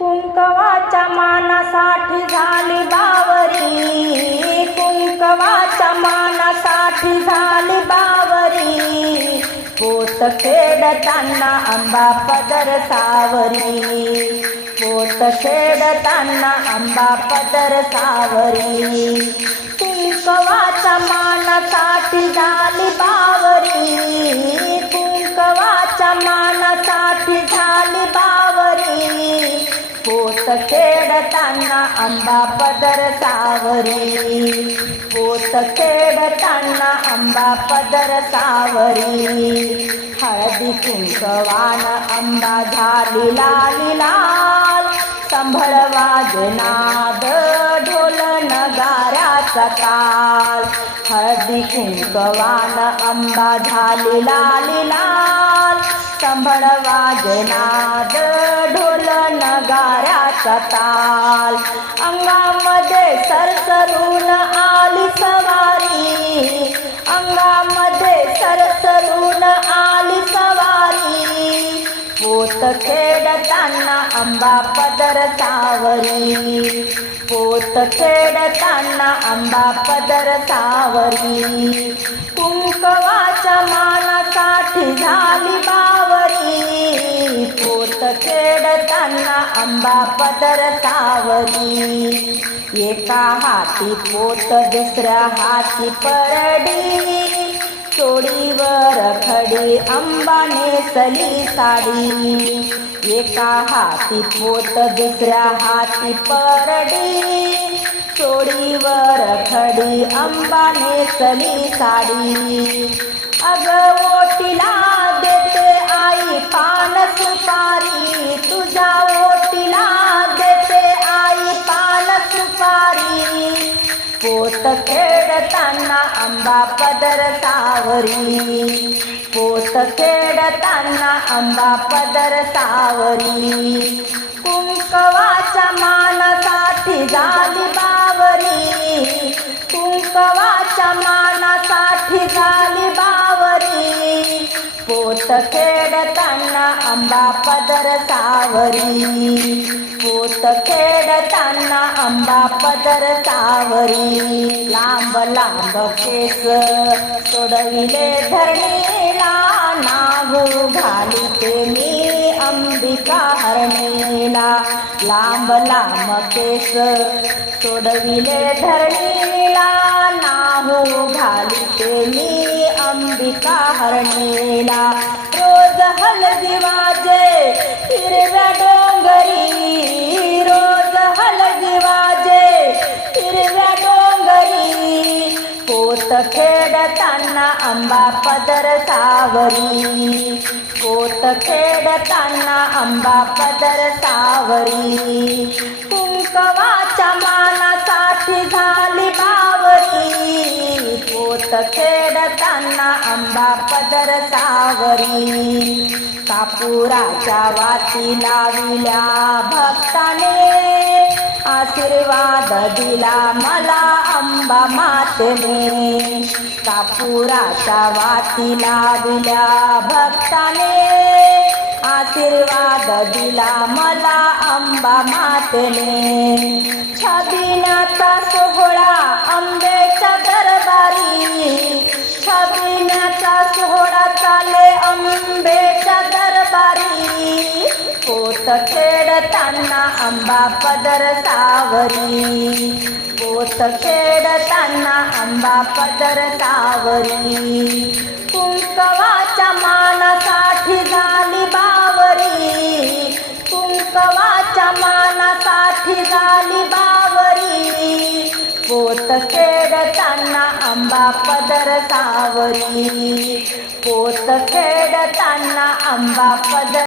कुंकवाच्या मानासाठी झाली बावरी. कुंकवाच्या मानासाठी झाली बावरी. पोत खेळताना आंबा पदर सावरी. पोत खेळताना आंबा पदर सावरी. कुंकवाच्या मानासाठी झाली बावरी. खेळताना आंबा पदर सावरी. पोत खेळताना आंबा पदर सावरी. हळदी कुंकवान आंबा झाली लाली लाल. संभळ वाजनाद ढोल नगाराचा ताल. हळदी कुंकवान आंबा झाली लाली लाल. संभळ वाजना ताल. अंगामध्ये सरसरून आली सवारी. अंगामध्ये सरसरून आली सवारी. पोत खेडताना आंबा पदर सावरी. पोत खेडताना आंबा पदर सावरी. कुंकवाच्या मानासाठी झाली बा आंबा पदर सावरी एका हाती पोत दुसऱ्या हाती परडी. चोडीवर खडी आंबा नेसली साडी. एका हाती पोत दुसऱ्या हाती परडी. चोडीवर खडी आंबा नेसली साडी. अग ओटीला देते आई खेडताना आंबा पदर सावरी. पोत खेडताना आंबा पदर सावरी. कुंकवाच्या मानासाठी झाली बावरी. कुंकवाच्या मानासाठी झाली बावरी. पोत खेड आंबा पदर सावरी. पोत खेळताना आंबा पदर सावरी. लांब लांब केस सोडविले धरणीला नागू घालिते मी अंबिका हरणीला. लांब लांब केस सोडविले धरणीला नाहू घालिते मी अंबिका हरणीला. पोत खेळताना आंबा पदर सावरी पोत खेळताना आंबा पदर सावरी कुंकवाच्या मानासाठी झाली बावरी. पोत खेळताना आंबा पदर सावरी कापुराच्या वाती लाविल्या भक्ताने आशीर्वाद दिला मला अंबा मातेने. कापुराच्या वाती लाविल्या भक्ताने. आशीर्वाद दिला मला अंबा मातेने. छबिनाचा सोहळा अंबेच्या दरबारी. छबिनाचा सोहळा चाले अंबेच्या दरबारी. पोत खेळताना आंबा पदर सावरी. पोत खेळताना आंबा पदर सावरी. कुंकवाच्या मानासाठी झाली बावरी. कुंकवाच्या मानासाठी झाली बावरी. पोत खेळताना आंबा पदर सावरी. पोत खेळताना आंबा पदर